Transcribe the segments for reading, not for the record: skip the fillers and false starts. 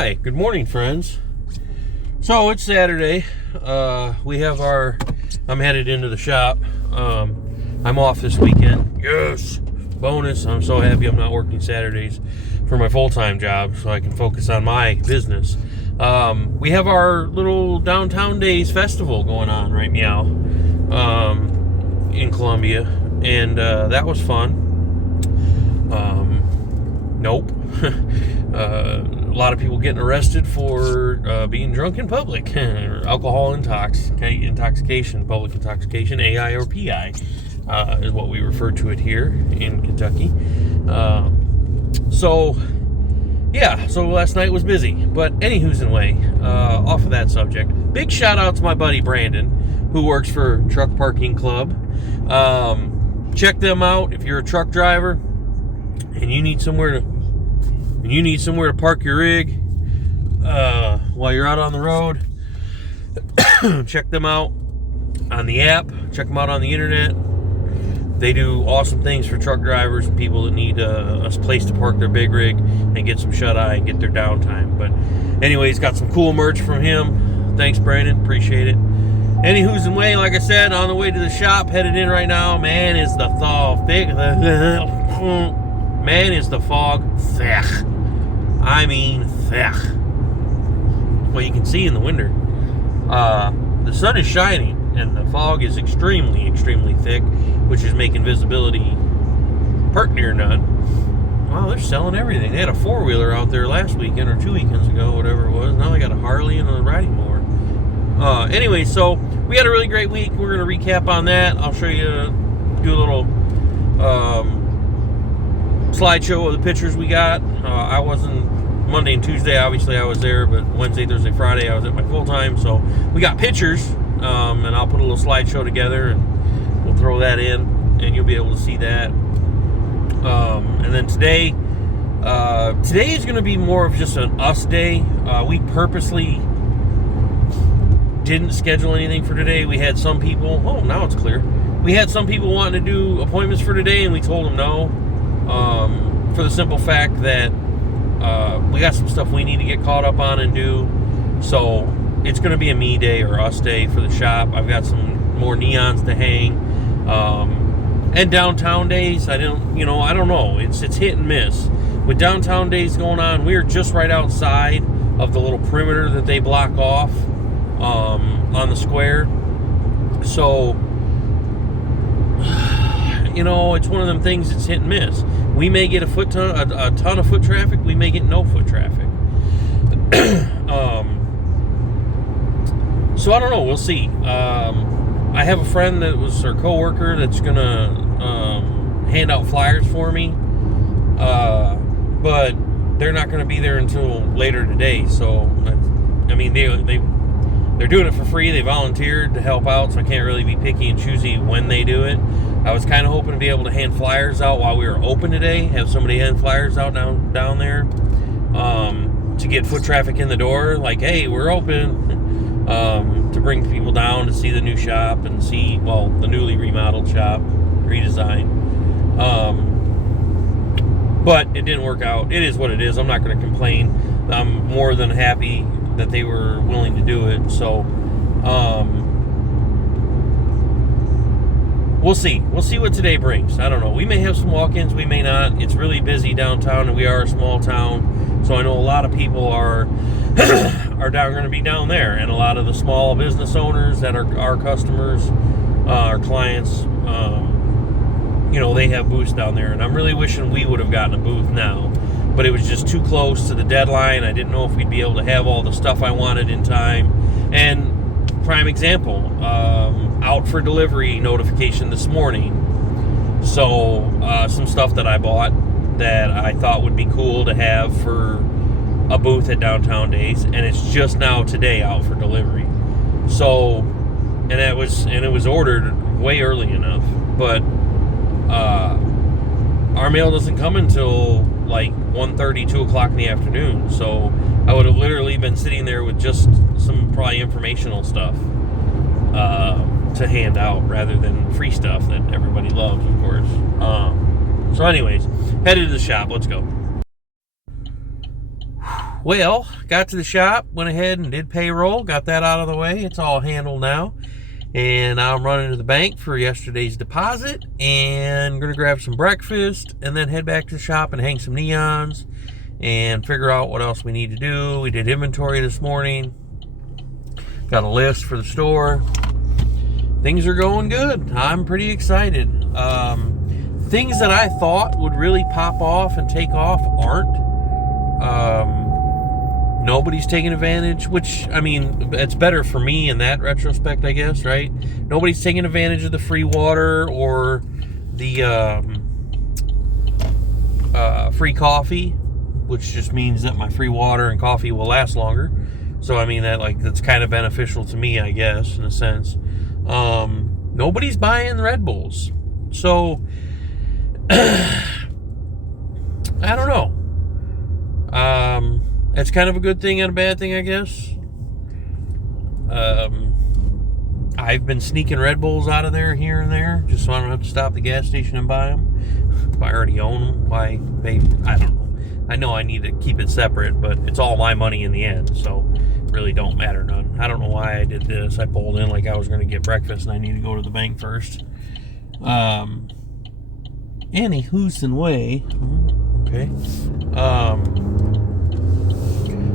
Hi, good morning, friends. So it's Saturday. I'm headed into the shop. I'm off this weekend. Yes, bonus. I'm so happy I'm not working Saturdays for my full-time job so I can focus on my business. We have our little Downtown Days festival going on right now in Columbia, and that was fun. Nope. A lot of people getting arrested for being drunk in public. Alcohol intoxication, public intoxication, AI or PI is what we refer to it here in Kentucky. So last night was busy. But anywho's in way, off of that subject, big shout out to my buddy Brandon, who works for Truck Parking Club. Check them out if you're a truck driver and you need somewhere to park your rig while you're out on the road. Check them out on the app. Check them out on the internet. They do awesome things for truck drivers and people that need a place to park their big rig and get some shut-eye and get their downtime. But anyways, got some cool merch from him. Thanks, Brandon. Appreciate it. Anywho's in way, like I said, on the way to the shop, headed in right now. Man, is the fog thick. Man, is the fog thick. I mean thick. Well, you can see in the window. The sun is shining, and the fog is extremely, extremely thick, which is making visibility pert near none. Wow, they're selling everything. They had a four-wheeler out there last weekend or 2 weekends ago, whatever it was. Now they got a Harley and a riding mower. Anyway, so we had a really great week. We're going to recap on that. I'll show you, do a little slideshow of the pictures we got. I wasn't Monday and Tuesday, obviously I was there, but Wednesday, Thursday, Friday I was at my full-time. So we got pictures, and I'll put a little slideshow together and we'll throw that in and you'll be able to see that. And then today is going to be more of just an us day. We purposely didn't schedule anything for today. We had some people, now it's clear. We had some people wanting to do appointments for today and we told them no. For the simple fact that we got some stuff we need to get caught up on and do. So it's going to be a me day or us day for the shop. I've got some more neons to hang. And downtown days, I don't know. It's hit and miss. With downtown days going on, we're just right outside of the little perimeter that they block off on the square. So it's one of them things that's hit and miss. We may get a ton of foot traffic. We may get no foot traffic. So I don't know. We'll see. I have a friend that was our coworker that's gonna hand out flyers for me, but they're not gonna be there until later today. So I mean, they're doing it for free. They volunteered to help out, so I can't really be picky and choosy when they do it. I was kind of hoping to be able to hand flyers out while we were open today, have somebody hand flyers out down there to get foot traffic in the door, like, hey, we're open, to bring people down to see the new shop and see, the newly remodeled shop, redesigned. But it didn't work out. It is what it is. I'm not going to complain. I'm more than happy that they were willing to do it. So, we'll see. We'll see what today brings. I don't know. We may have some walk-ins. We may not. It's really busy downtown, and we are a small town. So I know a lot of people are going to be down there, and a lot of the small business owners that are our customers, our clients, they have booths down there. And I'm really wishing we would have gotten a booth now. But it was just too close to the deadline. I didn't know if we'd be able to have all the stuff I wanted in time. And prime example, out for delivery notification this morning. So some stuff that I bought that I thought would be cool to have for a booth at Downtown Days, and it's just now today out for delivery. So, and it was ordered way early enough, but our mail doesn't come until like 1:30, 2 o'clock in the afternoon. So I would have literally been sitting there with just some probably informational stuff to hand out rather than free stuff that everybody loves, of course. So anyways, headed to the shop. Let's go. Well, got to the shop, went ahead and did payroll, got that out of the way. It's all handled now. And now I'm running to the bank for yesterday's deposit and going to grab some breakfast and then head back to the shop and hang some neons and figure out what else we need to do. We did inventory this morning. Got a list for the store. Things are going good. I'm pretty excited. Things that I thought would really pop off and take off aren't. Nobody's taking advantage, which, I mean, it's better for me in that retrospect, I guess, right? Nobody's taking advantage of the free water or the free coffee, which just means that my free water and coffee will last longer. So, I mean, that's kind of beneficial to me, I guess, in a sense. Nobody's buying Red Bulls. So, I don't know. It's kind of a good thing and a bad thing, I guess. I've been sneaking Red Bulls out of there here and there, just so I don't have to stop at the gas station and buy them. If I already own them, why? Maybe, I don't know. I know I need to keep it separate, but it's all my money in the end, so it really don't matter none. I don't know why I did this. I pulled in like I was going to get breakfast, and I need to go to the bank first. Any Houston way. Okay.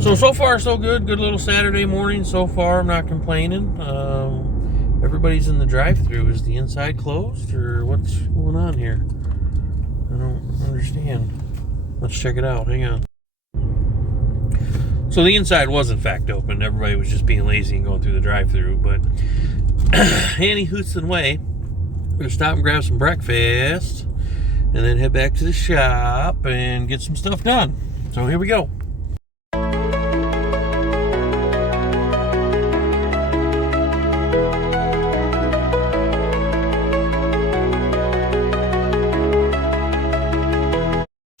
So far so good. Good little Saturday morning so far. I'm not complaining. Everybody's in the drive-thru. Is the inside closed or what's going on here? I don't understand. Let's check it out. Hang on. So the inside was in fact open. Everybody was just being lazy and going through the drive-thru. But Annie Houston way. We're gonna stop and grab some breakfast and then head back to the shop and get some stuff done. So here we go.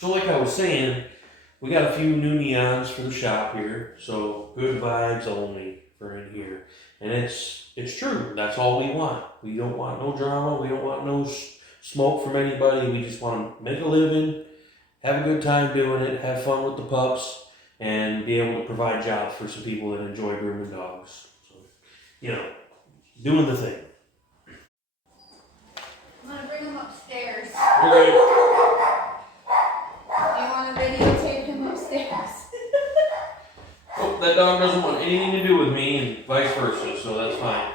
So like I was saying, we got a few new neons for the shop here. So good vibes only for in here. And it's true. That's all we want. We don't want no drama. We don't want no smoke from anybody. We just want to make a living, have a good time doing it, have fun with the pups, and be able to provide jobs for some people that enjoy grooming dogs. So, doing the thing. I'm going to bring him upstairs. Okay. Do you want to videotape him upstairs? Oh, that dog doesn't want anything to do with me and vice versa, so that's fine.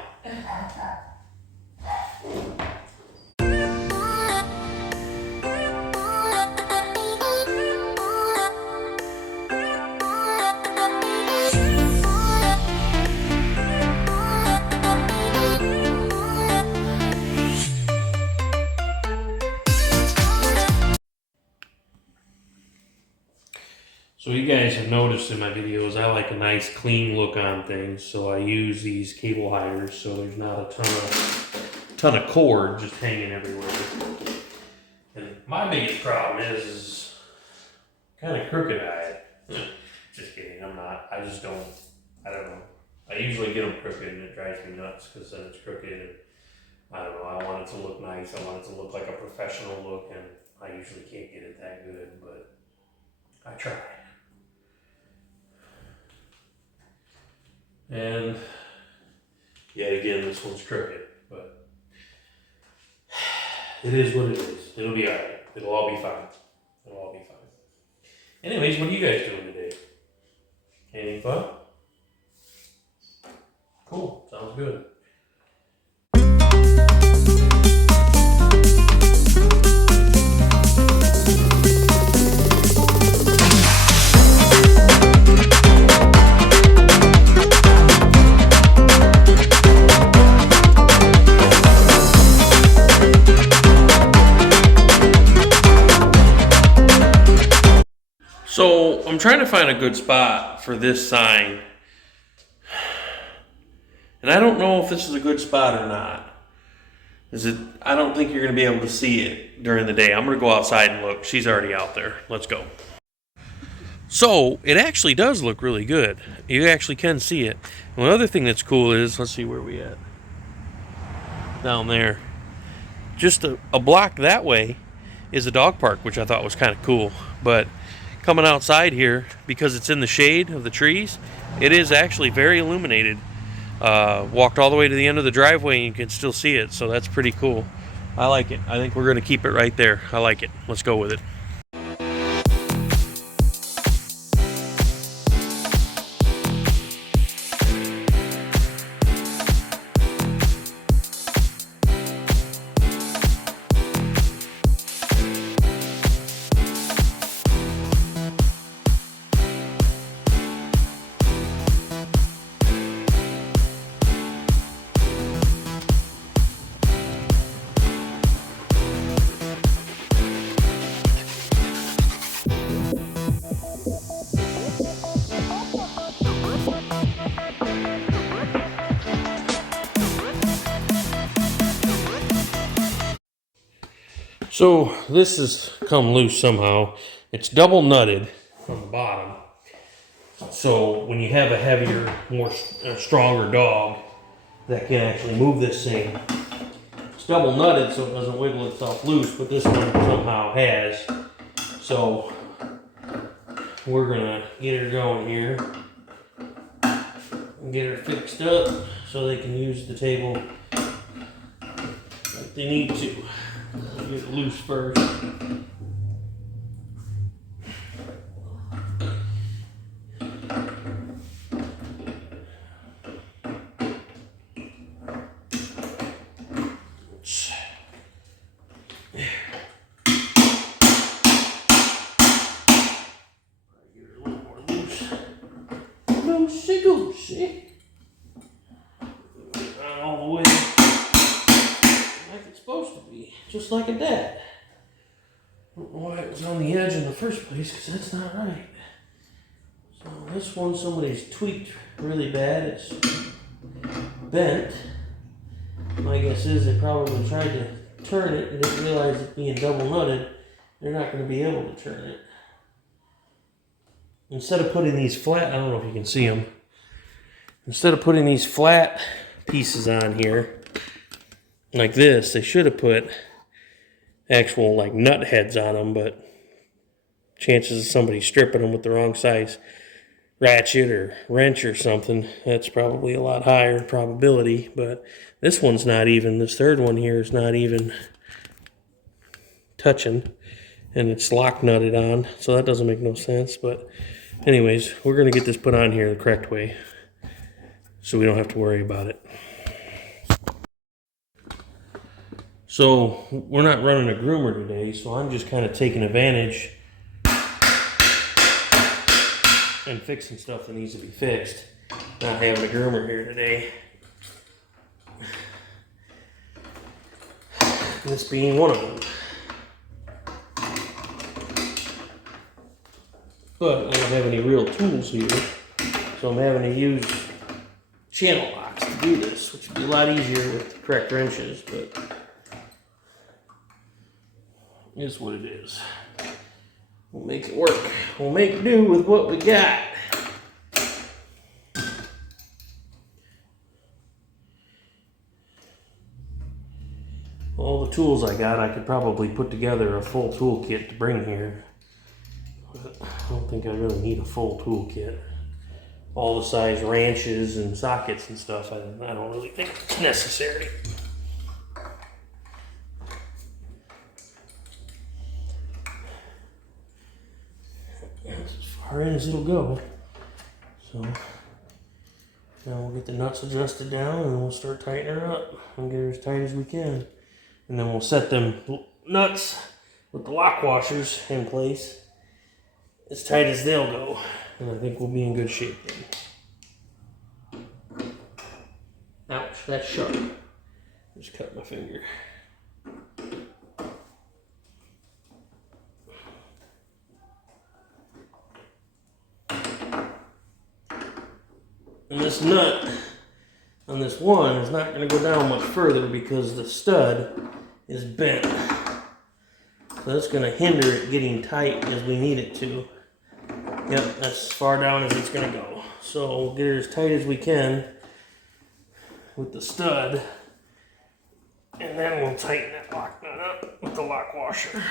So you guys have noticed in my videos, I like a nice clean look on things, so I use these cable hiders so there's not a ton of cord just hanging everywhere. And my biggest problem is kind of crooked-eyed. Just kidding, I'm not. I don't know. I usually get them crooked and it drives me nuts because then it's crooked and I don't know, I want it to look nice, I want it to look like a professional look, and I usually can't get it that good, but I try. And yet again, this one's crooked, but it is what it is. It'll be alright. It'll all be fine. It'll all be fine. Anyways, what are you guys doing today? Anything fun? Cool. Sounds good. So I'm trying to find a good spot for this sign. And I don't know if this is a good spot or not. I don't think you're going to be able to see it during the day. I'm going to go outside and look. She's already out there. Let's go. So it actually does look really good. You actually can see it. And one other thing that's cool is, let's see where we at. Down there. Just a block that way is a dog park, which I thought was kind of cool. But coming outside here, because it's in the shade of the trees, it is actually very illuminated. Walked all the way to the end of the driveway and you can still see it, so that's pretty cool. I like it. I think we're going to keep it right there. I like it. Let's go with it. So this has come loose somehow. It's double nutted from the bottom. So when you have a heavier, stronger dog that can actually move this thing, it's double nutted so it doesn't wiggle itself loose, but this one somehow has. So we're gonna get her going here and get her fixed up so they can use the table like they need to. Get it loose first. Loosey-goosey. Not all the way like it's supposed to be, just like a dad. I don't know why it was on the edge in the first place, because that's not right. So this one somebody's tweaked really bad. It's bent. My guess is they probably tried to turn it and didn't realize it being double nutted. They're not going to be able to turn it. Instead of putting these flat, I don't know if you can see them. Instead of putting these flat pieces on here, like this, they should have put actual like nut heads on them, but chances of somebody stripping them with the wrong size ratchet or wrench or something, that's probably a lot higher probability. But this one's not even, this third one here is not even touching, and it's lock nutted on, so that doesn't make no sense. But anyways, we're going to get this put on here the correct way so we don't have to worry about it. So we're not running a groomer today, so I'm just kind of taking advantage and fixing stuff that needs to be fixed. Not having a groomer here today. This being one of them. But I don't have any real tools here, so I'm having to use channel locks to do this, which would be a lot easier with the correct wrenches, but is what it is. We'll make it work. We'll make do with what we got. All the tools I got, I could probably put together a full toolkit to bring here. But I don't think I really need a full toolkit. All the size wrenches and sockets and stuff, I don't really think it's necessary. That's as far in as it'll go. So now we'll get the nuts adjusted down and we'll start tightening her up and get her as tight as we can. And then we'll set them nuts with the lock washers in place as tight as they'll go. And I think we'll be in good shape then. Ouch, that's sharp. Just cut my finger. And this nut on this one is not going to go down much further because the stud is bent. So that's going to hinder it getting tight as we need it to. Yep, that's as far down as it's going to go. So we'll get her as tight as we can with the stud. And then we'll tighten that lock nut up with the lock washer.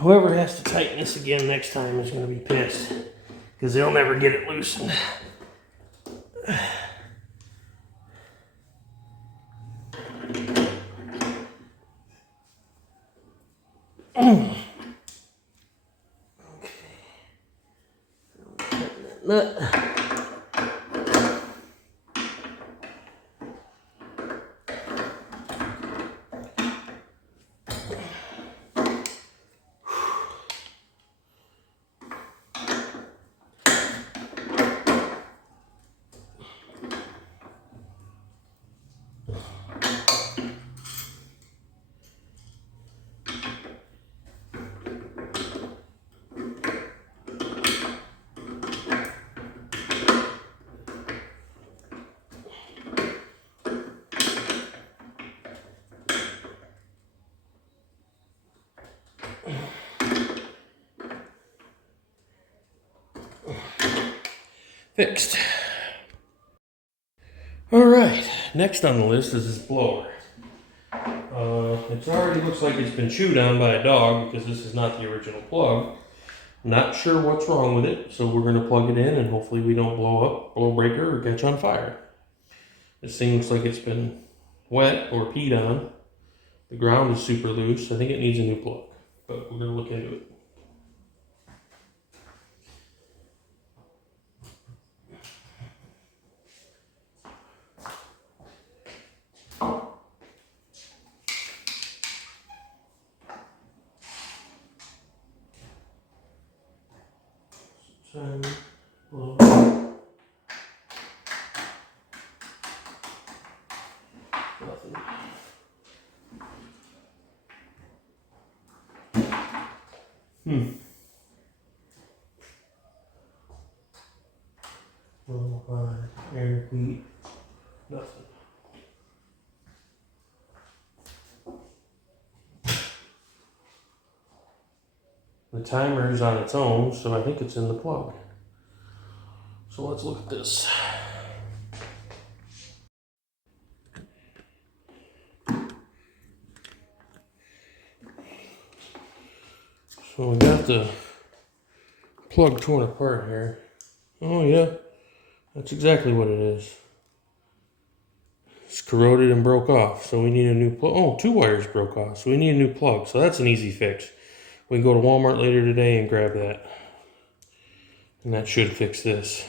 Whoever has to tighten this again next time is going to be pissed because they'll never get it loosened. Okay. Nut. Fixed. All right, next on the list is this blower. It already looks like it's been chewed on by a dog because this is not the original plug. Not sure what's wrong with it, so we're gonna plug it in and hopefully we don't blow a breaker or catch on fire. This thing looks like it's been wet or peed on. The ground is super loose. I think it needs a new plug, but we're gonna look into it. Nothing. Air, heat, nothing. The timer is on its own, so I think it's in the plug. So let's look at this. So we got the plug torn apart here. Oh yeah, that's exactly what it is. It's corroded and broke off, so we need a new plug. Oh, two wires broke off, so we need a new plug. So that's an easy fix. We can go to Walmart later today and grab that. And that should fix this.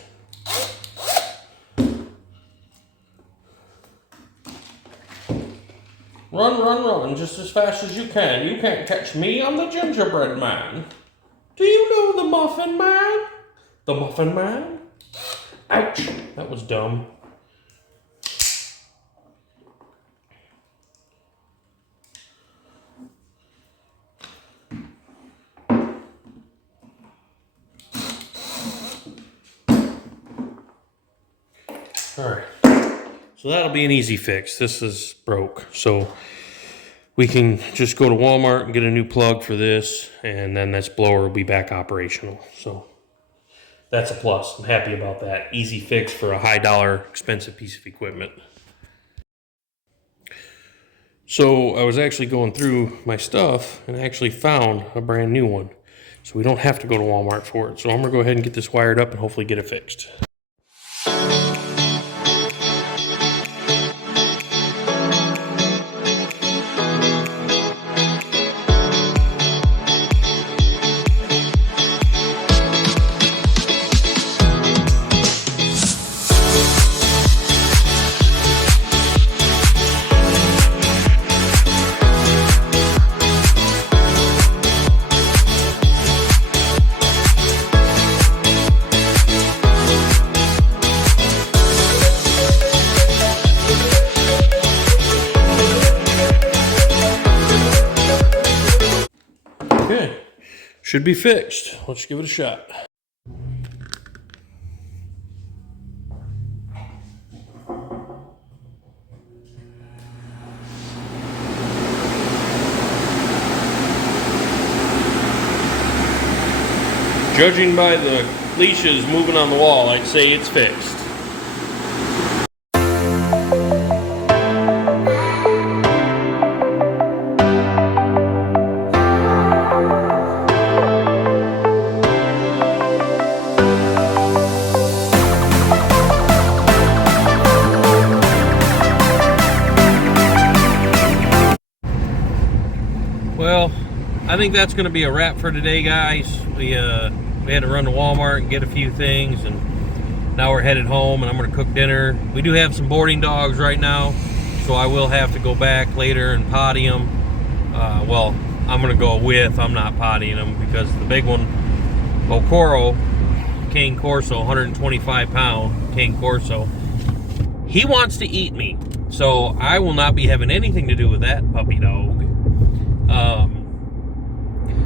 Run, run, run, just as fast as you can. You can't catch me, I'm the gingerbread man. Do you know the Muffin Man? The Muffin Man? Ouch, that was dumb. All right, so that'll be an easy fix. This is broke, so we can just go to Walmart and get a new plug for this, and then this blower will be back operational. So that's a plus. I'm happy about that. Easy fix for a high dollar, expensive piece of equipment. So I was actually going through my stuff and actually found a brand new one. So we don't have to go to Walmart for it. So I'm gonna go ahead and get this wired up and hopefully get it fixed. Okay, should be fixed. Let's give it a shot. Judging by the leashes moving on the wall, I'd say it's fixed. I think that's going to be a wrap for today, guys. We had to run to Walmart and get a few things, and now we're headed home, and I'm going to cook dinner. We do have some boarding dogs right now, so I will have to go back later and potty them. Well, I'm going to go with, I'm not pottying them, because the big one, Okoro, Cane Corso, 125 pound Cane Corso, he wants to eat me. So I will not be having anything to do with that puppy dog.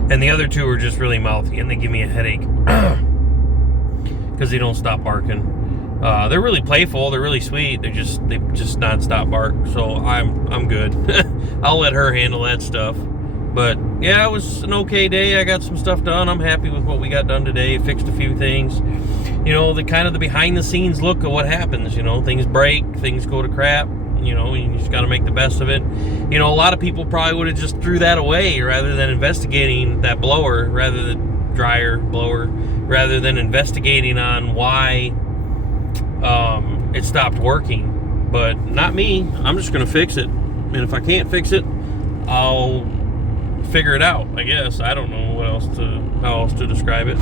And the other two are just really mouthy, and they give me a headache because they don't stop barking. They're really playful. They're really sweet. They just non-stop bark. So I'm good. I'll let her handle that stuff. But yeah, it was an okay day. I got some stuff done. I'm happy with what we got done today. Fixed a few things. You know, the kind of the behind the scenes look of what happens. You know, things break, things go to crap. You know, you just got to make the best of it. You know, a lot of people probably would have just threw that away rather than investigating that blower, rather than dryer blower, rather than investigating on why it stopped working. But not me. I'm just going to fix it. And if I can't fix it, I'll figure it out, I guess. I don't know how else to describe it.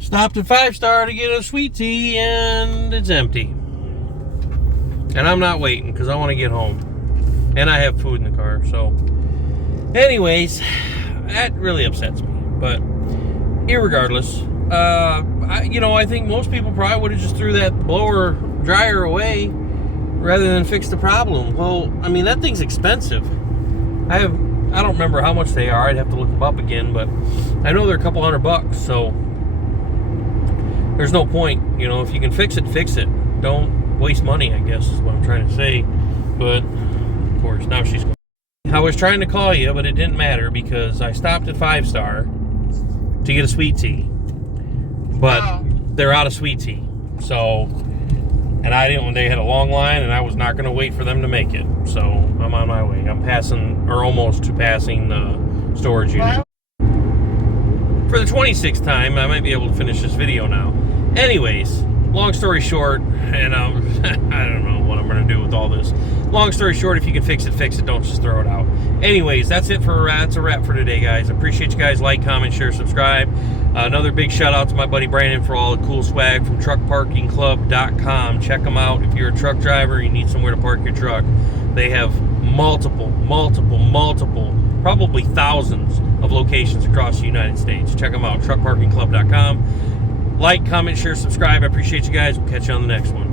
Stopped at 5 Star to get a sweet tea, and it's empty. And I'm not waiting because I want to get home. And I have food in the car. So, anyways, that really upsets me. But, irregardless, I think most people probably would have just threw that blower dryer away rather than fix the problem. Well, I mean, that thing's expensive. I don't remember how much they are. I'd have to look them up again. But I know they're a couple $100. So, there's no point. You know, if you can fix it, fix it. Don't waste money, I guess is what I'm trying to say. But of course, now she's gone. I was trying to call you, but it didn't matter because I stopped at 5 Star to get a sweet tea, but they're out of sweet tea. So, and I didn't. They had a long line, and I was not going to wait for them to make it. So I'm on my way. I'm passing, or almost to passing, the storage unit. For the 26th time, I might be able to finish this video now. Anyways, long story short, and I don't know what I'm going to do with all this. Long story short, if you can fix it, fix it. Don't just throw it out. Anyways, that's a wrap for today, guys. I appreciate you guys. Like, comment, share, subscribe. Another big shout out to my buddy Brandon for all the cool swag from truckparkingclub.com. Check them out. If you're a truck driver, you need somewhere to park your truck. They have multiple, probably thousands of locations across the United States. Check them out, truckparkingclub.com. Like, comment, share, subscribe. I appreciate you guys. We'll catch you on the next one.